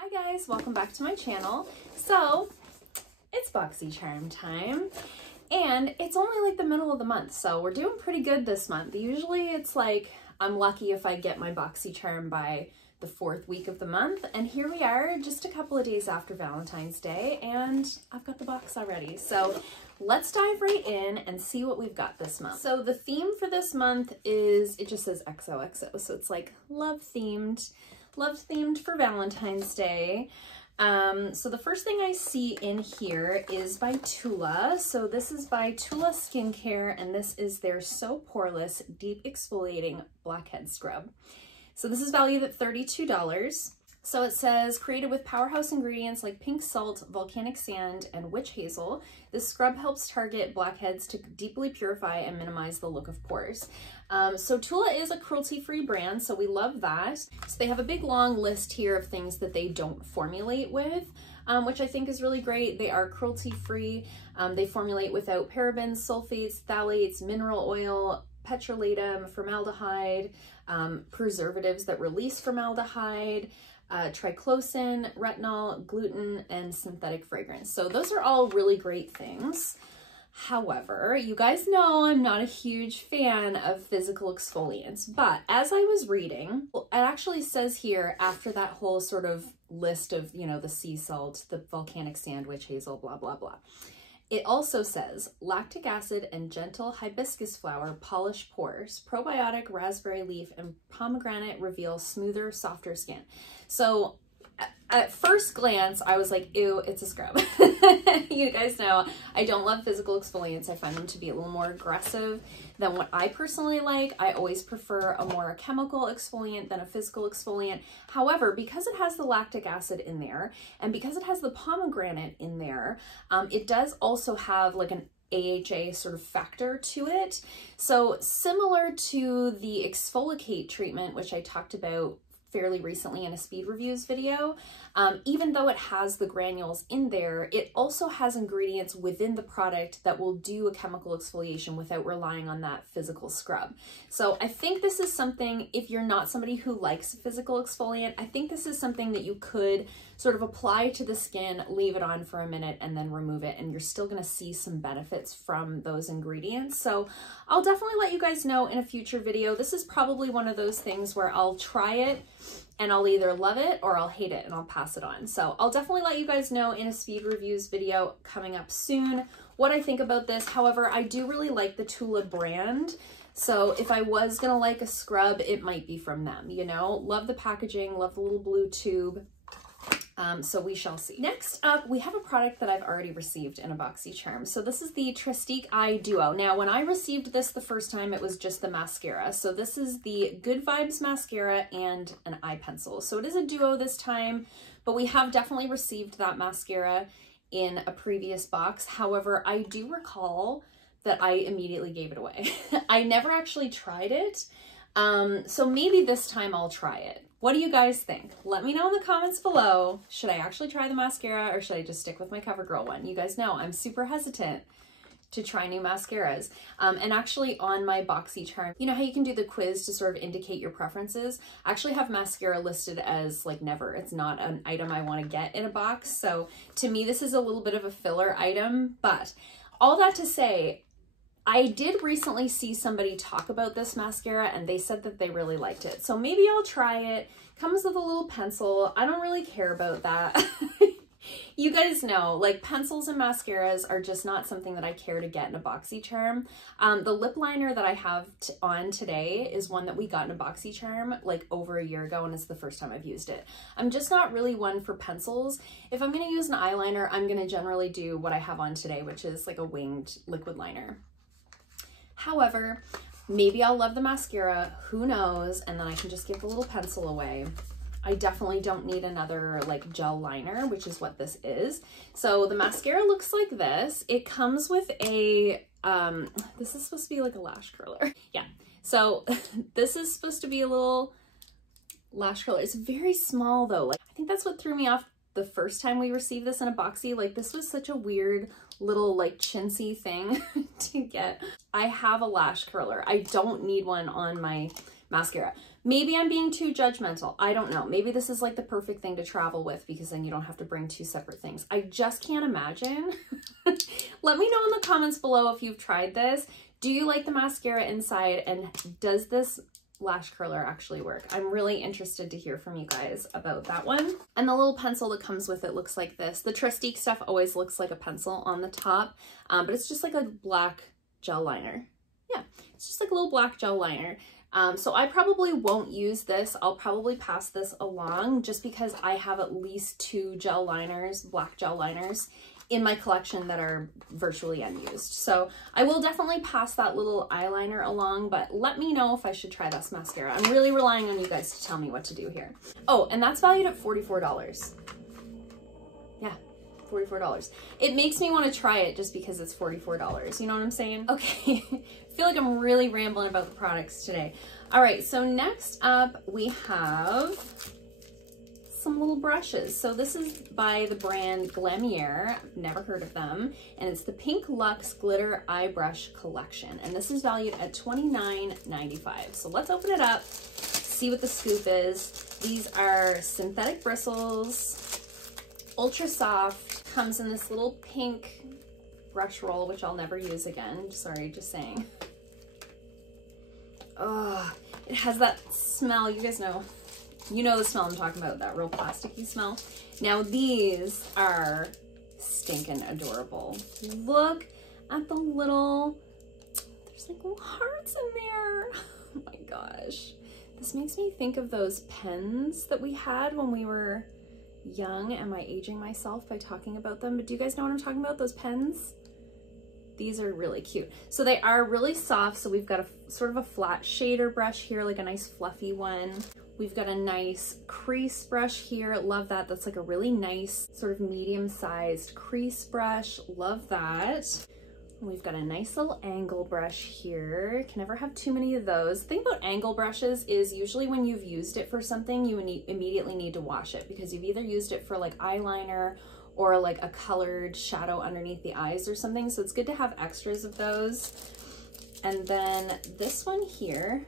Hi guys, welcome back to my channel. So it's Boxycharm time and it's only like the middle of the month, so we're doing pretty good this month. Usually it's like I'm lucky if I get my Boxycharm by the 4th week of the month, and here we are just a couple of days after Valentine's Day and I've got the box already. So let's dive right in and see what we've got this month. So the theme for this month is, it just says XOXO, so it's like love themed for Valentine's Day. So the first thing I see in here is by Tula. So this is by Tula Skincare, and this is their So Poreless Deep Exfoliating Blackhead Scrub. So this is valued at $32. So it says, created with powerhouse ingredients like pink salt, volcanic sand, and witch hazel, this scrub helps target blackheads to deeply purify and minimize the look of pores. So Tula is a cruelty-free brand, so we love that. So they have a big long list here of things that they don't formulate with, which I think is really great. They are cruelty-free. They formulate without parabens, sulfates, phthalates, mineral oil, petrolatum, formaldehyde, preservatives that release formaldehyde, triclosan, retinol, gluten, and synthetic fragrance. So those are all really great things. However, you guys know I'm not a huge fan of physical exfoliants, but as I was reading, it actually says here, after that whole sort of list of, you know, the sea salt, the volcanic sand, witch hazel, blah, blah, blah. It also says lactic acid and gentle hibiscus flower polish pores, probiotic raspberry leaf and pomegranate reveal smoother, softer skin. So at first glance, I was like, ew, it's a scrub. You guys know I don't love physical exfoliants. I find them to be a little more aggressive than what I personally like. I always prefer a more chemical exfoliant than a physical exfoliant. However, because it has the lactic acid in there and because it has the pomegranate in there, it does also have like an AHA sort of factor to it. So similar to the exfoliate treatment, which I talked about fairly recently in a speed reviews video, even though it has the granules in there, it also has ingredients within the product that will do a chemical exfoliation without relying on that physical scrub. So I think this is something, if you're not somebody who likes physical exfoliant, I think this is something that you could sort of apply to the skin, leave it on for a minute, and then remove it, and you're still gonna see some benefits from those ingredients. So I'll definitely let you guys know in a future video. This is probably one of those things where I'll try it and I'll either love it or I'll hate it and I'll pass it on. So I'll definitely let you guys know in a speed reviews video coming up soon what I think about this. However, I do really like the Tula brand. So if I was gonna like a scrub, it might be from them, you know? Love the packaging, love the little blue tube. So we shall see. Next up, we have a product that I've already received in a Boxycharm. So this is the Trestique Eye Duo. Now, when I received this the first time, it was just the mascara. So this is the Good Vibes mascara and an eye pencil. So it is a duo this time, but we have definitely received that mascara in a previous box. However, I do recall that I immediately gave it away. I never actually tried it. So maybe this time I'll try it. What do you guys think? Let me know in the comments below. Should I actually try the mascara or should I just stick with my CoverGirl one? You guys know I'm super hesitant to try new mascaras. And actually on my Boxycharm, you know how you can do the quiz to sort of indicate your preferences? I actually have mascara listed as like never. It's not an item I want to get in a box. So to me, this is a little bit of a filler item, but all that to say, I did recently see somebody talk about this mascara and they said that they really liked it. So maybe I'll try it. Comes with a little pencil. I don't really care about that. You guys know, like pencils and mascaras are just not something that I care to get in a Boxycharm. The lip liner that I have on today is one that we got in a Boxycharm like over a year ago, and it's the first time I've used it. I'm just not really one for pencils. If I'm gonna use an eyeliner, I'm gonna generally do what I have on today, which is like a winged liquid liner. However, maybe I'll love the mascara, who knows, and then I can just give the little pencil away. I definitely don't need another like gel liner, which is what this is. So the mascara looks like this. It comes with a, this is supposed to be like a lash curler. Yeah, so this is supposed to be a little lash curler. It's very small though. Like I think that's what threw me off the first time we received this in a boxy. Like this was such a weird little like chintzy thing to get. I have a lash curler. I don't need one on my mascara. Maybe I'm being too judgmental. I don't know. Maybe this is like the perfect thing to travel with because then you don't have to bring two separate things. I just can't imagine. Let me know in the comments below if you've tried this. Do you like the mascara inside, and does this lash curler actually work? I'm really interested to hear from you guys about that one. And the little pencil that comes with it looks like this. The Trestique stuff always looks like a pencil on the top, but it's just like a black gel liner. Yeah, it's just like a little black gel liner. So I probably won't use this. I'll probably pass this along just because I have at least 2 gel liners, black gel liners, in my collection that are virtually unused. So I will definitely pass that little eyeliner along, but let me know if I should try this mascara. I'm really relying on you guys to tell me what to do here. Oh, and that's valued at $44. Yeah, $44. It makes me want to try it just because it's $44. You know what I'm saying? Okay, I feel like I'm really rambling about the products today. All right, so next up we have some little brushes. So this is by the brand Glamierre. I've never heard of them. And it's the Pink Luxe Glitter Eye Brush Collection. And this is valued at $29.95. So let's open it up, see what the scoop is. These are synthetic bristles, ultra soft, comes in this little pink brush roll, which I'll never use again. Sorry, just saying. Oh, it has that smell. You guys know. You know the smell I'm talking about, that real plasticky smell. Now these are stinking adorable. Look at the little, there's like little hearts in there. Oh my gosh. This makes me think of those pens that we had when we were young. Am I aging myself by talking about them? But do you guys know what I'm talking about, those pens? These are really cute. So they are really soft. So we've got a sort of a flat shader brush here, like a nice fluffy one. We've got a nice crease brush here. Love that. That's like a really nice sort of medium-sized crease brush. Love that. We've got a nice little angle brush here. Can never have too many of those. The thing about angle brushes is usually when you've used it for something, you immediately need to wash it because you've either used it for like eyeliner or like a colored shadow underneath the eyes or something. So it's good to have extras of those. And then this one here,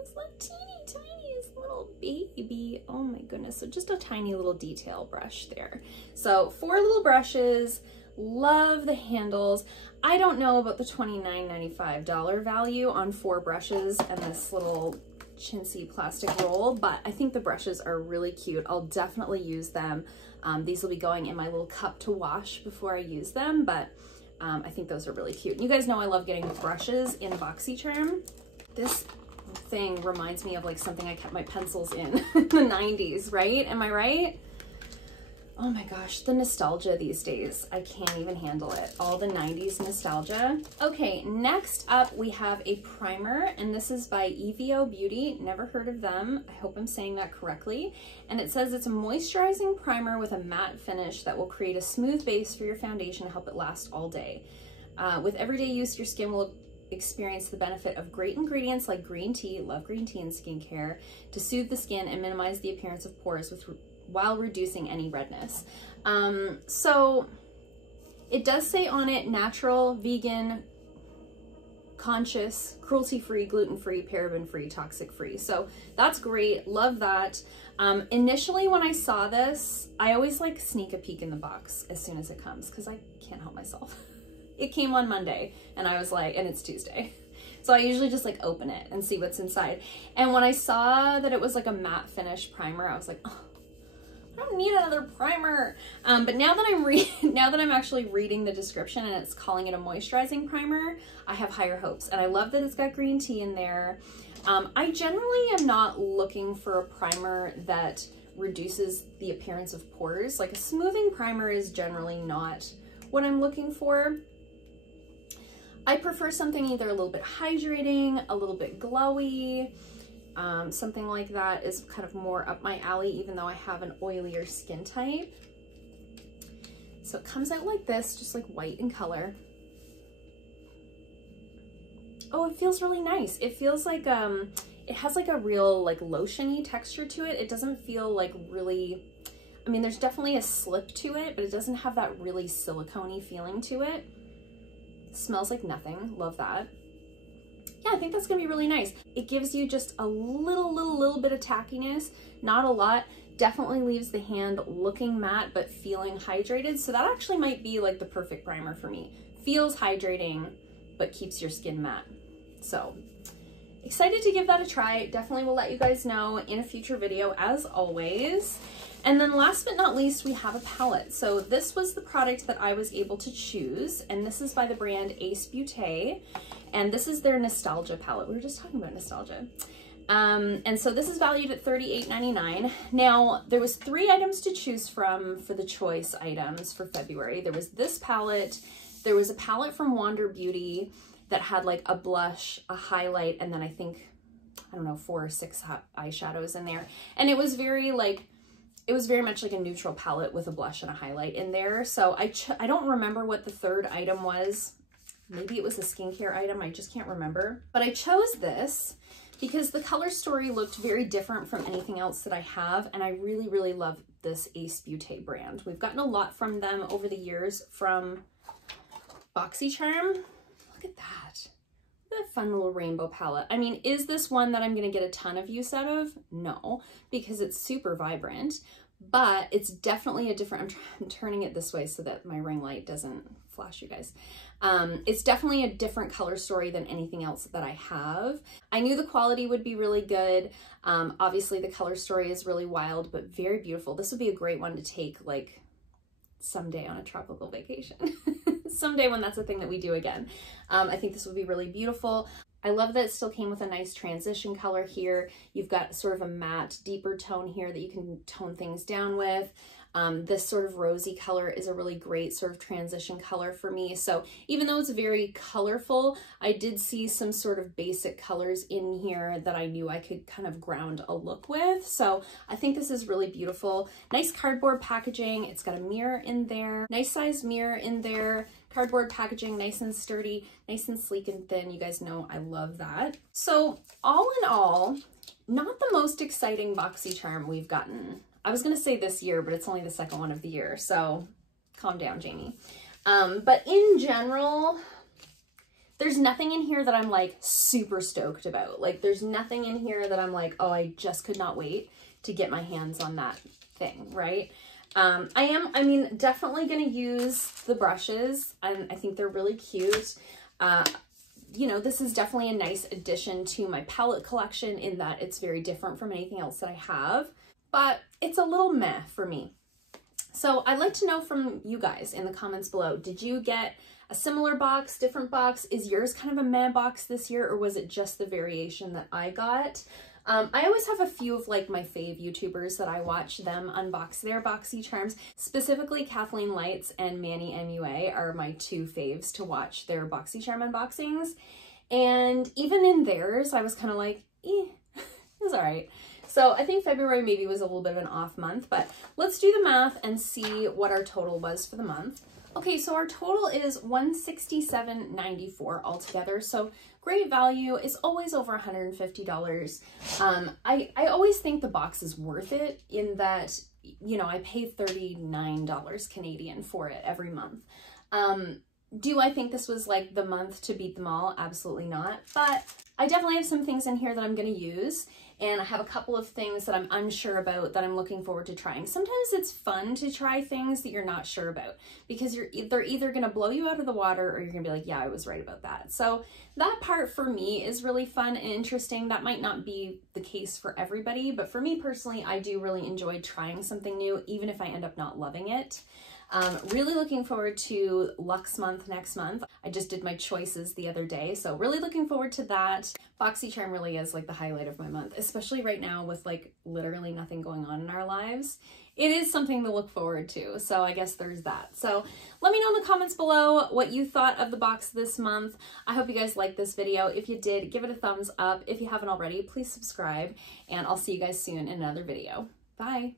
it's like teeny tiniest little baby. Oh my goodness. So just a tiny little detail brush there. So 4 little brushes. Love the handles. I don't know about the $29.95 value on 4 brushes and this little chintzy plastic roll, but I think the brushes are really cute. I'll definitely use them. These will be going in my little cup to wash before I use them, but I think those are really cute. And you guys know I love getting brushes in Boxycharm. This thing reminds me of like something I kept my pencils in the 90s, right? Am I right? Oh my gosh, the nostalgia these days. I can't even handle it. All the 90s nostalgia. Okay, next up we have a primer, and this is by Evio Beaute. Never heard of them. I hope I'm saying that correctly. And it says it's a moisturizing primer with a matte finish that will create a smooth base for your foundation to help it last all day. With everyday use, your skin will experience the benefit of great ingredients like green tea, love green tea in skincare, to soothe the skin and minimize the appearance of pores while reducing any redness. So it does say on it natural, vegan, conscious, cruelty-free, gluten-free, paraben-free, toxic-free. So that's great. Love that. Initially when I saw this, I always like sneak a peek in the box as soon as it comes because I can't help myself. It came on Monday and I was like, and it's Tuesday. So I usually just like open it and see what's inside. And when I saw that it was like a matte finish primer, I was like, oh, I don't need another primer. But now that I'm actually reading the description and it's calling it a moisturizing primer, I have higher hopes. And I love that it's got green tea in there. I generally am not looking for a primer that reduces the appearance of pores. Like a smoothing primer is generally not what I'm looking for. I prefer something either a little bit hydrating, a little bit glowy. Something like that is kind of more up my alley, even though I have an oilier skin type. So it comes out like this, just like white in color. Oh, it feels really nice. It feels like, it has like a real like lotion-y texture to it. It doesn't feel like really, I mean, there's definitely a slip to it, but it doesn't have that really silicone-y feeling to it. It smells like nothing. Love that. yeah, I think that's gonna be really nice. It gives you just a little bit of tackiness, not a lot. Definitely leaves the hand looking matte, but feeling hydrated. So that actually might be like the perfect primer for me. Feels hydrating, but keeps your skin matte. So excited to give that a try. Definitely will let you guys know in a future video as always. And then last but not least, we have a palette. So this was the product that I was able to choose, and this is by the brand Beaute, and this is their Nostalgia palette. We were just talking about nostalgia. And so this is valued at $38.99. Now, there was 3 items to choose from for the choice items for February. There was this palette, there was a palette from Wander Beauty that had like a blush, a highlight, and then I think, I don't know, 4 or 6 eyeshadows in there. And it was very like, it was very much like a neutral palette with a blush and a highlight in there. So I don't remember what the 3rd item was. Maybe it was a skincare item, I just can't remember. But I chose this because the color story looked very different from anything else that I have, and I really love this Beaute brand. We've gotten a lot from them over the years from Boxycharm. Look at that. Look at that fun little rainbow palette. I mean, is this one that I'm gonna get a ton of use out of? No, because it's super vibrant, but it's definitely a different, I'm turning it this way so that my ring light doesn't flash you guys. It's definitely a different color story than anything else that I have. I knew the quality would be really good. Obviously the color story is really wild, but very beautiful. This would be a great one to take like someday on a tropical vacation. Someday when that's a thing that we do again. I think this would be really beautiful. I love that it still came with a nice transition color here. You've got sort of a matte, deeper tone here that you can tone things down with. This sort of rosy color is a really great sort of transition color for me. So even though it's very colorful, I did see some sort of basic colors in here that I knew I could kind of ground a look with. So I think this is really beautiful. Nice cardboard packaging. It's got a mirror in there, nice size mirror in there. Cardboard packaging, nice and sturdy, nice and sleek and thin. You guys know I love that. So all in all, not the most exciting Boxycharm we've gotten. I was gonna say this year, but it's only the 2nd one of the year, so calm down, Jamie. But in general, there's nothing in here that I'm like super stoked about. Like there's nothing in here that I'm like, oh, I just could not wait to get my hands on that thing, right? I mean, definitely going to use the brushes, and I think they're really cute. You know, this is definitely a nice addition to my palette collection in that it's very different from anything else that I have, but it's a little meh for me. So I'd like to know from you guys in the comments below, did you get a similar box, different box? Is yours kind of a meh box this year, or was it just the variation that I got? I always have a few of like my fave YouTubers that I watch them unbox their Boxycharms. Specifically, Kathleen Lights and Manny MUA are my 2 faves to watch their Boxycharm unboxings. And even in theirs, I was kind of like, eh, it was all right. So I think February maybe was a little bit of an off month, but let's do the math and see what our total was for the month. Okay, so our total is $167.94 altogether. So great value. Is always over $150. I always think the box is worth it in that, you know, I pay $39 Canadian for it every month. Do I think this was like the month to beat them all? Absolutely not. But I definitely have some things in here that I'm going to use. And I have a couple of things that I'm unsure about that I'm looking forward to trying. Sometimes it's fun to try things that you're not sure about because they're either going to blow you out of the water or you're going to be like, yeah, I was right about that. So that part for me is really fun and interesting. That might not be the case for everybody, but for me personally, I do really enjoy trying something new, even if I end up not loving it. Really looking forward to Luxe month next month. I just did my choices the other day, so really looking forward to that. Boxycharm really is like the highlight of my month, especially right now with like literally nothing going on in our lives. It is something to look forward to, so I guess there's that. So let me know in the comments below what you thought of the box this month. I hope you guys liked this video. If you did, give it a thumbs up. If you haven't already, please subscribe, and I'll see you guys soon in another video. Bye!